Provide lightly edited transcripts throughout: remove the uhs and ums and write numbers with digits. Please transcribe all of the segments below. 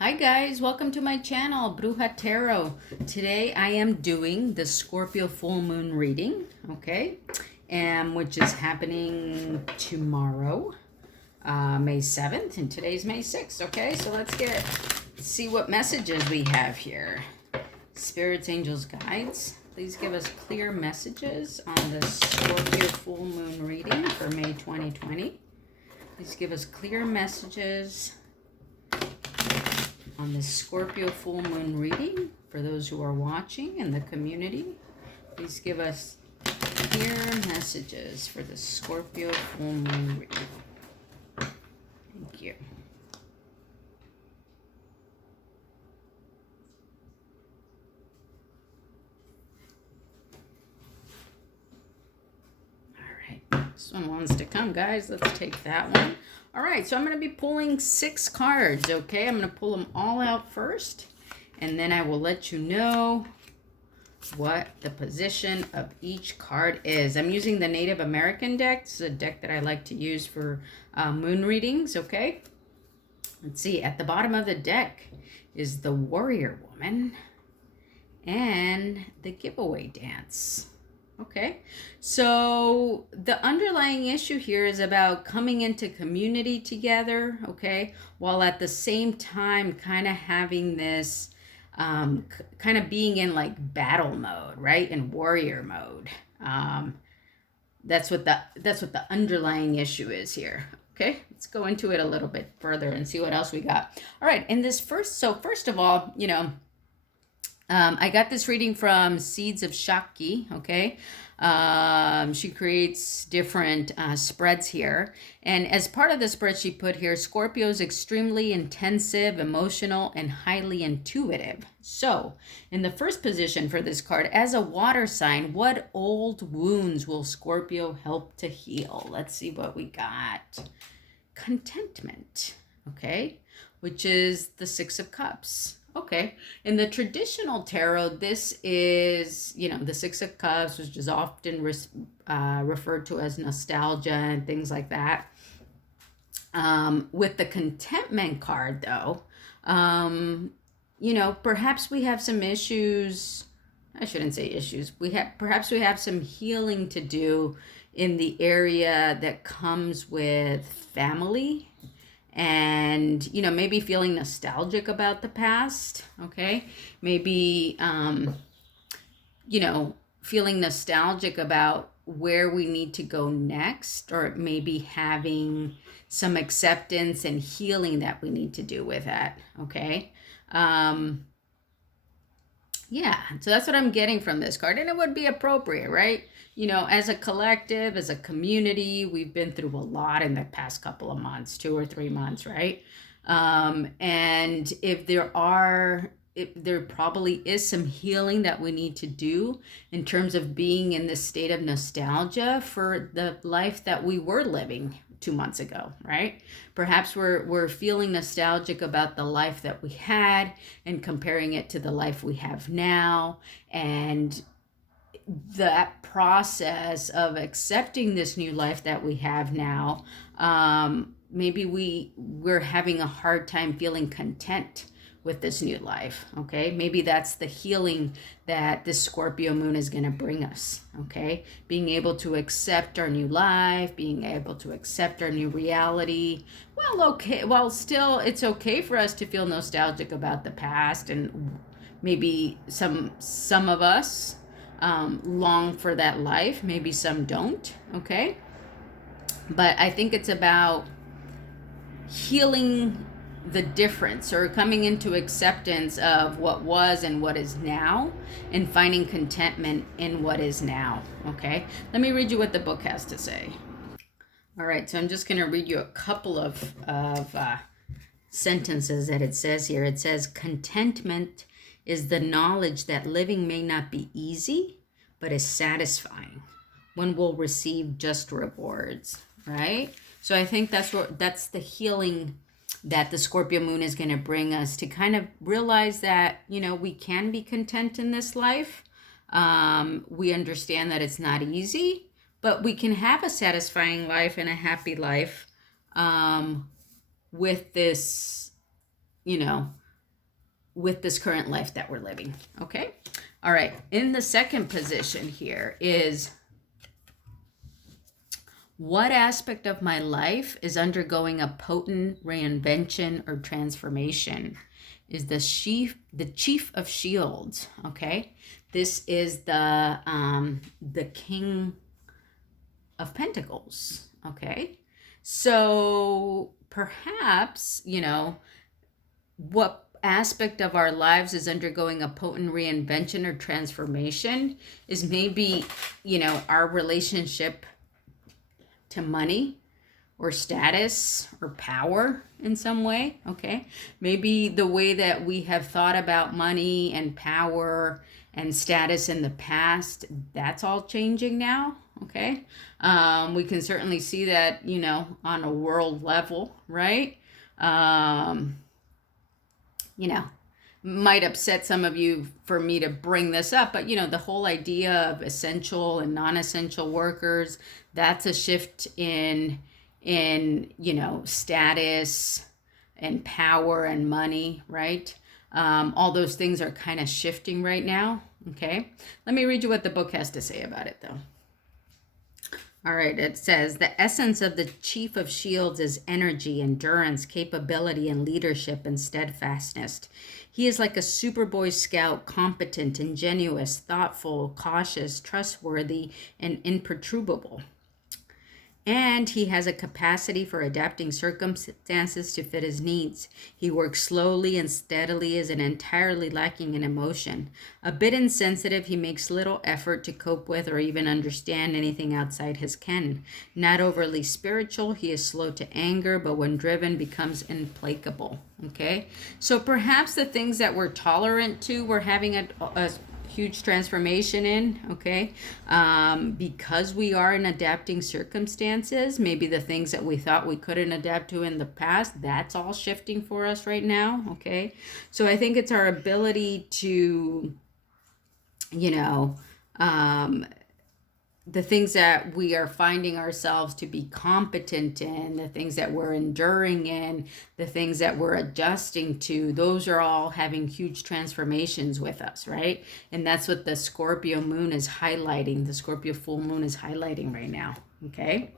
Hi guys, welcome to my channel, Bruja Tarot. Today I am doing the Scorpio full moon reading, okay? And which is happening tomorrow, May 7th, and today's May 6th, okay? So let's see what messages we have here. Spirits, angels, guides, please give us clear messages on the Scorpio full moon reading for May 2020. Please give us clear messages on the Scorpio full moon reading for those who are watching in the community. Please give us clear messages for the Scorpio full moon reading. Thank you. All right, this one wants to come, guys. Let's take that one. All right, so I'm going to be pulling 6 cards, okay? I'm going to pull them all out first, and then I will let you know what the position of each card is. I'm using the Native American deck. It's a deck that I like to use for moon readings, okay? Let's see, at the bottom of the deck is the Warrior Woman and the Giveaway Dance. Okay, so the underlying issue here is about coming into community together, okay, while at the same time kind of having this kind of being in like battle mode, right, in warrior mode. That's what the underlying issue is here. Okay, let's go into it a little bit further and see what else we got. All right, in this first of all, I got this reading from Seeds of Shakti, okay? She creates different spreads here. And as part of the spread she put here, Scorpio is extremely intensive, emotional, and highly intuitive. So, in the first position for this card, as a water sign, what old wounds will Scorpio help to heal? Let's see what we got. Contentment, okay? Which is the Six of Cups. Okay, in the traditional tarot, this is, the Six of Cups, which is often referred to as nostalgia and things like that. With the Contentment card, though, perhaps we have some issues. I shouldn't say issues. Perhaps we have some healing to do in the area that comes with family, and maybe feeling nostalgic about the past, okay? Maybe feeling nostalgic about where we need to go next, or maybe having some acceptance and healing that we need to do with that, okay? Yeah, so that's what I'm getting from this card, and it would be appropriate, right? As a collective, as a community, we've been through a lot in the past couple of months, 2 or 3 months, right? And if there probably is some healing that we need to do in terms of being in this state of nostalgia for the life that we were living 2 months ago, right? Perhaps we're feeling nostalgic about the life that we had and comparing it to the life we have now, and that process of accepting this new life that we have now, maybe we're having a hard time feeling content with this new life, okay? Maybe that's the healing that this Scorpio moon is going to bring us, okay? Being able to accept our new life, being able to accept our new reality. Well, still it's okay for us to feel nostalgic about the past, and maybe some of us long for that life, maybe some don't, okay? But I think it's about healing the difference, or coming into acceptance of what was and what is now, and finding contentment in what is now, okay? Let me read you what the book has to say. All right, so I'm just going to read you a couple of sentences that it says here. It says, contentment is the knowledge that living may not be easy, but is satisfying. One will receive just rewards, right? So I think that's the healing that the Scorpio moon is going to bring us, to kind of realize that, we can be content in this life. We understand that it's not easy, but we can have a satisfying life and a happy life with this, with this current life that we're living. Okay. All right. In the second position here is, what aspect of my life is undergoing a potent reinvention or transformation? Is the chief of shields. Okay. This is the King of Pentacles. Okay. So perhaps, you know, what aspect of our lives is undergoing a potent reinvention or transformation is maybe, you know, our relationship to money or status or power in some way. Okay. Maybe the way that we have thought about money and power and status in the past, that's all changing now. Okay. We can certainly see that, you know, on a world level, right? You know, might upset some of you for me to bring this up, but you know, the whole idea of essential and non-essential workers, that's a shift in, you know, status and power and money, right? All those things are kind of shifting right now. Okay. Let me read you what the book has to say about it though. All right, it says, the essence of the Chief of Shields is energy, endurance, capability, and leadership and steadfastness. He is like a super Boy Scout, competent, ingenuous, thoughtful, cautious, trustworthy, and imperturbable. And he has a capacity for adapting circumstances to fit his needs. He works slowly and steadily, is entirely lacking in emotion. A bit insensitive, he makes little effort to cope with or even understand anything outside his ken. Not overly spiritual, he is slow to anger, but when driven becomes implacable. Okay? So perhaps the things that we're tolerant to, we're having a huge transformation in, okay? Because we are in adapting circumstances, maybe the things that we thought we couldn't adapt to in the past, that's all shifting for us right now, okay? So I think it's our ability to, you know, the things that we are finding ourselves to be competent in, the things that we're enduring in, the things that we're adjusting to, those are all having huge transformations with us, right? And that's what the Scorpio moon is highlighting. The Scorpio full moon is highlighting right now, okay?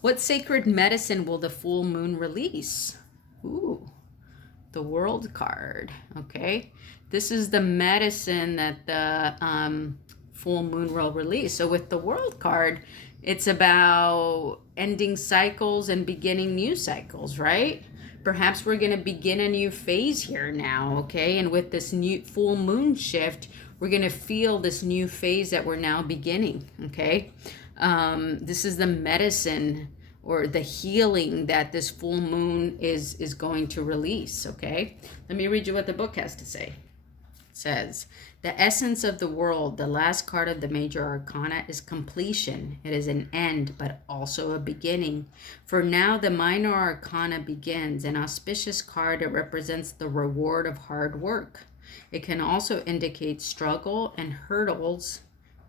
What sacred medicine will the full moon release? Ooh, the World card, okay? This is the medicine that the full moon will release. So with the World card, it's about ending cycles and beginning new cycles, right? Perhaps we're going to begin a new phase here now, okay? And with this new full moon shift, we're going to feel this new phase that we're now beginning, okay? This is the medicine or the healing that this full moon is going to release, okay? Let me read you what the book has to say. It says, the essence of the world, the last card of the major arcana, is completion. It is an end, but also a beginning. For now, the minor arcana begins, an auspicious card that represents the reward of hard work. It can also indicate struggle and hurdles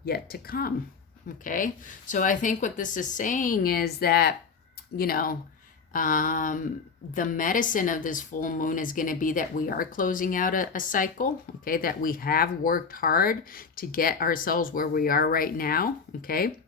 yet to come. Okay, so I think what this is saying is that, you know, the medicine of this full moon is going to be that we are closing out a cycle, okay, that we have worked hard to get ourselves where we are right now, okay.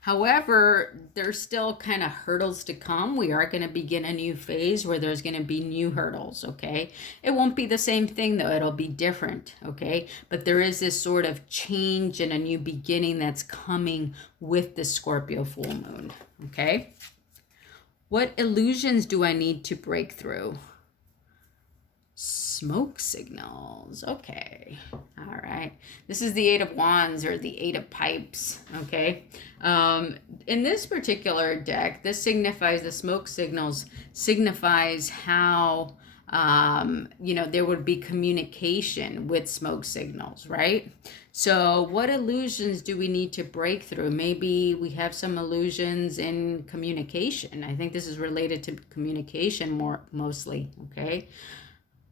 However, there's still kind of hurdles to come. We are going to begin a new phase where there's going to be new hurdles, okay? It won't be the same thing though. It'll be different, okay? But there is this sort of change and a new beginning that's coming with the Scorpio full moon, okay? What illusions do I need to break through? Smoke signals. Okay. All right. This is the Eight of Wands or the Eight of Pipes. Okay. In this particular deck, this signifies the smoke signals signifies how, you know, there would be communication with smoke signals, right? So what illusions do we need to break through? Maybe we have some illusions in communication. I think this is related to communication mostly. Okay.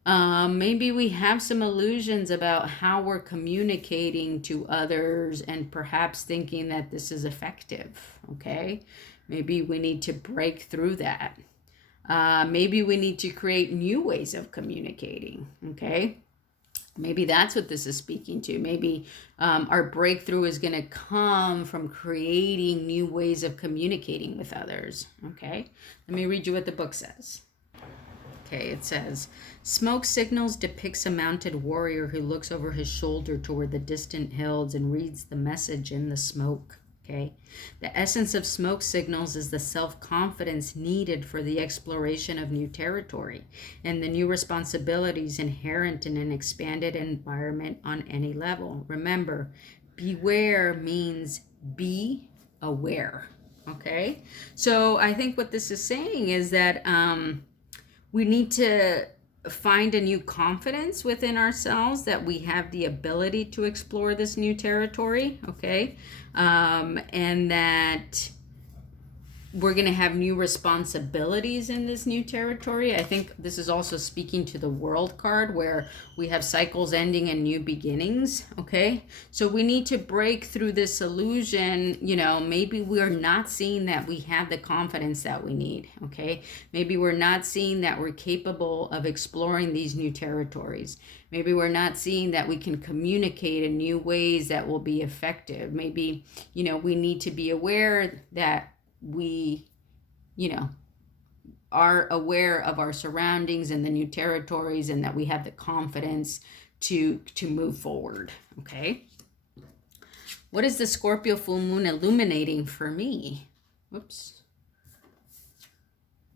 Maybe we have some illusions about how we're communicating to others and perhaps thinking that this is effective, okay? Maybe we need to break through that. Maybe we need to create new ways of communicating, okay? Maybe that's what this is speaking to. Maybe our breakthrough is going to come from creating new ways of communicating with others, okay? Let me read you what the book says. Okay, it says, smoke signals depicts a mounted warrior who looks over his shoulder toward the distant hills and reads the message in the smoke. Okay, the essence of smoke signals is the self-confidence needed for the exploration of new territory and the new responsibilities inherent in an expanded environment on any level. Remember, beware means be aware. Okay, so I think what this is saying is that we need to find a new confidence within ourselves that we have the ability to explore this new territory, okay? And that we're going to have new responsibilities in this new territory. I think this is also speaking to the World card, where we have cycles ending and new beginnings, okay? So we need to break through this illusion. You know, maybe we're not seeing that we have the confidence that we need, okay? Maybe we're not seeing that we're capable of exploring these new territories. Maybe we're not seeing that we can communicate in new ways that will be effective. Maybe, you know, we need to be aware that we, you know, are aware of our surroundings and the new territories, and that we have the confidence to move forward, okay? What is the Scorpio full moon illuminating for me? Whoops.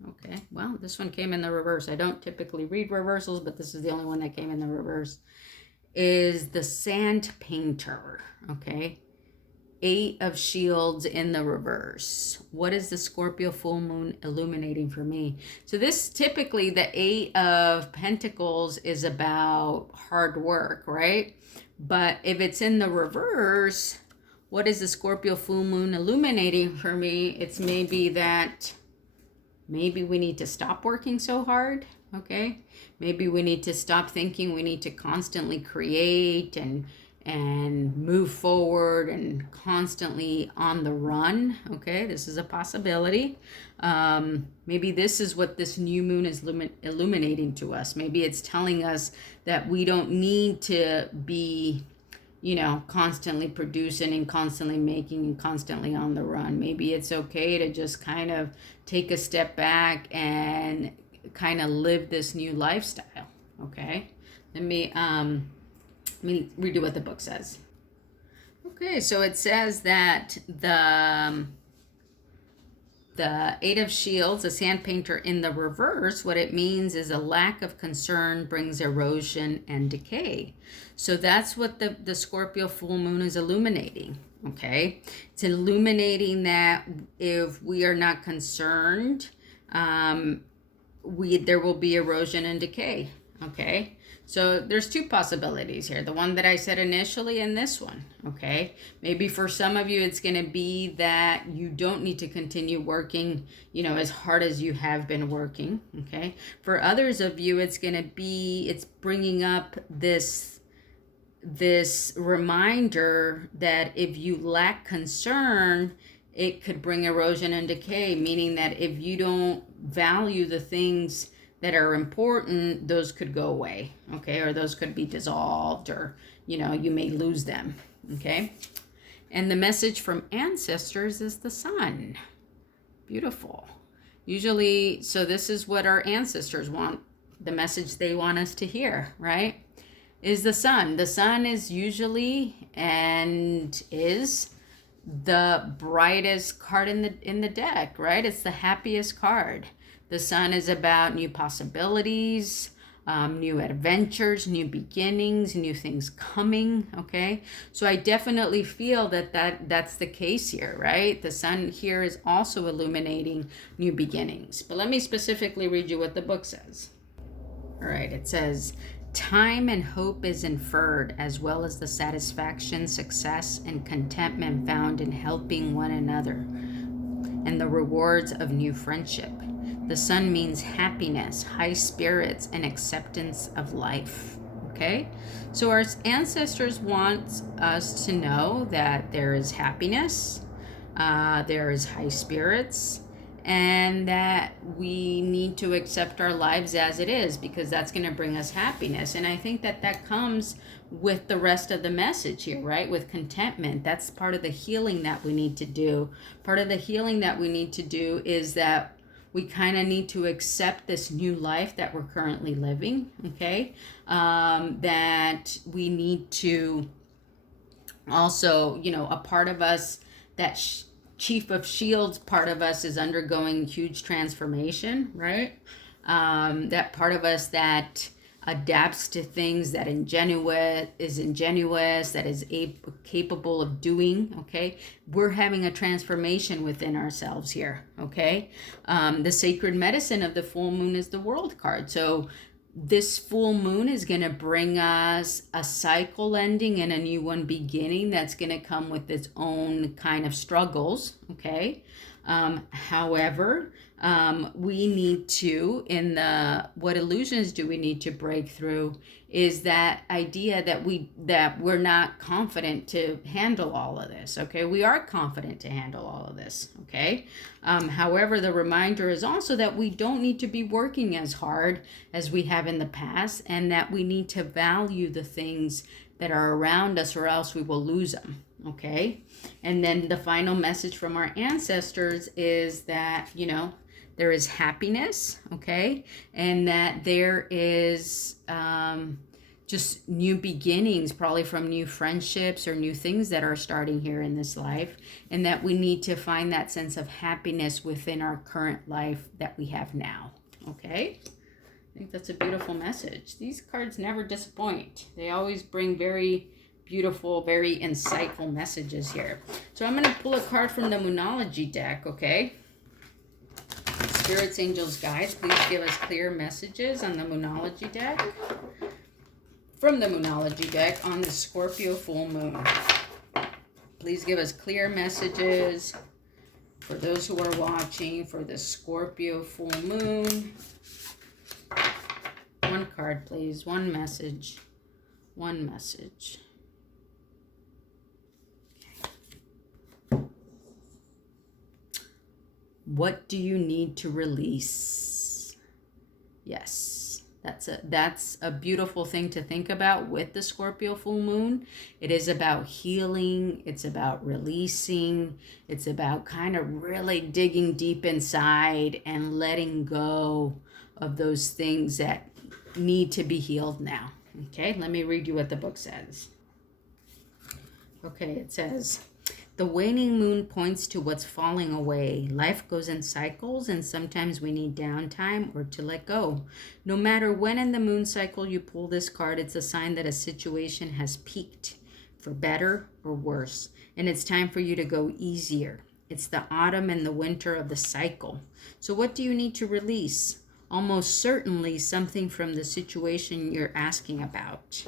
Okay, well, this one came in the reverse. I don't typically read reversals, but this is the only one that came in the reverse. Is the Sand Painter, okay? 8 of Shields in the reverse. What is the Scorpio full moon illuminating for me? So this, typically the 8 of Pentacles is about hard work, right? But if it's in the reverse, what is the Scorpio full moon illuminating for me? It's maybe that maybe we need to stop working so hard, okay? Maybe we need to stop thinking we need to constantly create and move forward and constantly on the run, okay? This is a possibility. Maybe this is what this new moon is illuminating to us. Maybe it's telling us that we don't need to be, you know, constantly producing and constantly making and constantly on the run. Maybe it's okay to just kind of take a step back and kind of live this new lifestyle, okay? Let me read what the book says. Okay, so it says that the 8 of Shields, a Sand Painter in the reverse, what it means is a lack of concern brings erosion and decay. So that's what the Scorpio full moon is illuminating, okay? It's illuminating that if we are not concerned, there will be erosion and decay, okay? So there's 2 possibilities here. The one that I said initially and this one, okay? Maybe for some of you, it's going to be that you don't need to continue working, you know, as hard as you have been working, okay? For others of you, it's going to be, it's bringing up this reminder that if you lack concern, it could bring erosion and decay, meaning that if you don't value the things that are important, those could go away, okay? Or those could be dissolved, or, you know, you may lose them, okay? And the message from ancestors is the sun. Beautiful. Usually, so this is what our ancestors want, the message they want us to hear, right? Is the sun. The sun is usually and is the brightest card in the deck, right? It's the happiest card. The sun is about new possibilities, new adventures, new beginnings, new things coming, okay? So I definitely feel that's the case here, right? The sun here is also illuminating new beginnings. But let me specifically read you what the book says. All right, it says, time and hope is inferred, as well as the satisfaction, success, and contentment found in helping one another, and the rewards of new friendship. The sun means happiness, high spirits, and acceptance of life, okay? So our ancestors want us to know that there is happiness, there is high spirits, and that we need to accept our lives as it is, because that's going to bring us happiness. And I think that that comes with the rest of the message here, right? With contentment. That's part of the healing that we need to do. Part of the healing that we need to do is that we kind of need to accept this new life that we're currently living, okay? That we need to also, you know, a part of us, that Chief of Shields part of us, is undergoing huge transformation, right? That part of us that adapts to things, that is ingenuous, that is capable of doing, okay? We're having a transformation within ourselves here, okay? The sacred medicine of the full moon is the World card. So this full moon is going to bring us a cycle ending and a new one beginning that's going to come with its own kind of struggles, okay? However, we need to, what illusions do we need to break through is that idea that we're not confident to handle all of this, okay? We are confident to handle all of this, okay? However, the reminder is also that we don't need to be working as hard as we have in the past, and that we need to value the things that are around us, or else we will lose them, okay? And then the final message from our ancestors is that, you know, there is happiness, okay? And that there is just new beginnings, probably from new friendships or new things that are starting here in this life. And that we need to find that sense of happiness within our current life that we have now, okay? I think that's a beautiful message. These cards never disappoint. They always bring very beautiful, very insightful messages here. So I'm going to pull a card from the Moonology deck, okay? Spirits, angels, guides, please give us clear messages on the Moonology deck. From the Moonology deck on the Scorpio full moon. Please give us clear messages for those who are watching for the Scorpio full moon. One card, please. One message. One message. What do you need to release? Yes, that's a beautiful thing to think about with the Scorpio full moon. It is about healing. It's about releasing. It's about kind of really digging deep inside and letting go of those things that need to be healed now. Okay, let me read you what the book says. Okay, it says, the waning moon points to what's falling away. Life goes in cycles, and sometimes we need downtime or to let go. No matter when in the moon cycle you pull this card, it's a sign that a situation has peaked, for better or worse, and it's time for you to go easier. It's the autumn and the winter of the cycle. So what do you need to release? Almost certainly something from the situation you're asking about.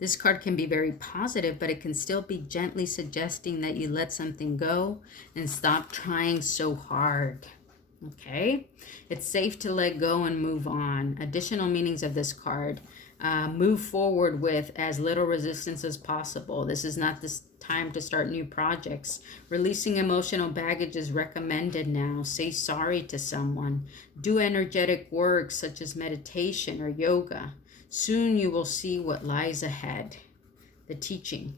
This card can be very positive, but it can still be gently suggesting that you let something go and stop trying so hard. Okay? It's safe to let go and move on. Additional meanings of this card. Move forward with as little resistance as possible. This is not this time to start new projects. Releasing emotional baggage is recommended now. Say sorry to someone. Do energetic work such as meditation or yoga. Soon you will see what lies ahead. The teaching.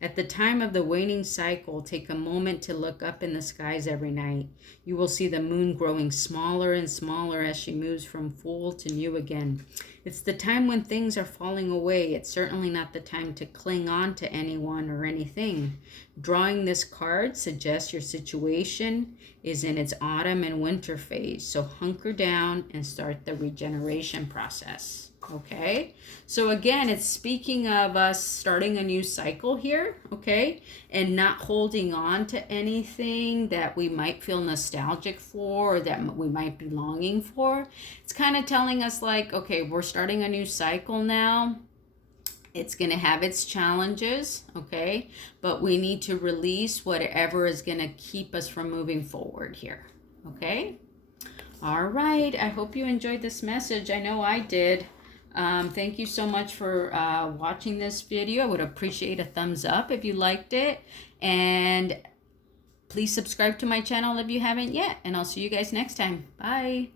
At the time of the waning cycle, take a moment to look up in the skies every night. You will see the moon growing smaller and smaller as she moves from full to new again. It's the time when things are falling away. It's certainly not the time to cling on to anyone or anything. Drawing this card suggests your situation is in its autumn and winter phase. So hunker down and start the regeneration process. Okay, so again, it's speaking of us starting a new cycle here, okay, and not holding on to anything that we might feel nostalgic for or that we might be longing for. It's kind of telling us like, okay, we're starting a new cycle now. It's going to have its challenges, okay, but we need to release whatever is going to keep us from moving forward here, okay? All right, I hope you enjoyed this message. I know I did. Thank you so much for watching this video. I would appreciate a thumbs up if you liked it. And Please subscribe to my channel if you haven't yet, and I'll see you guys next time. Bye.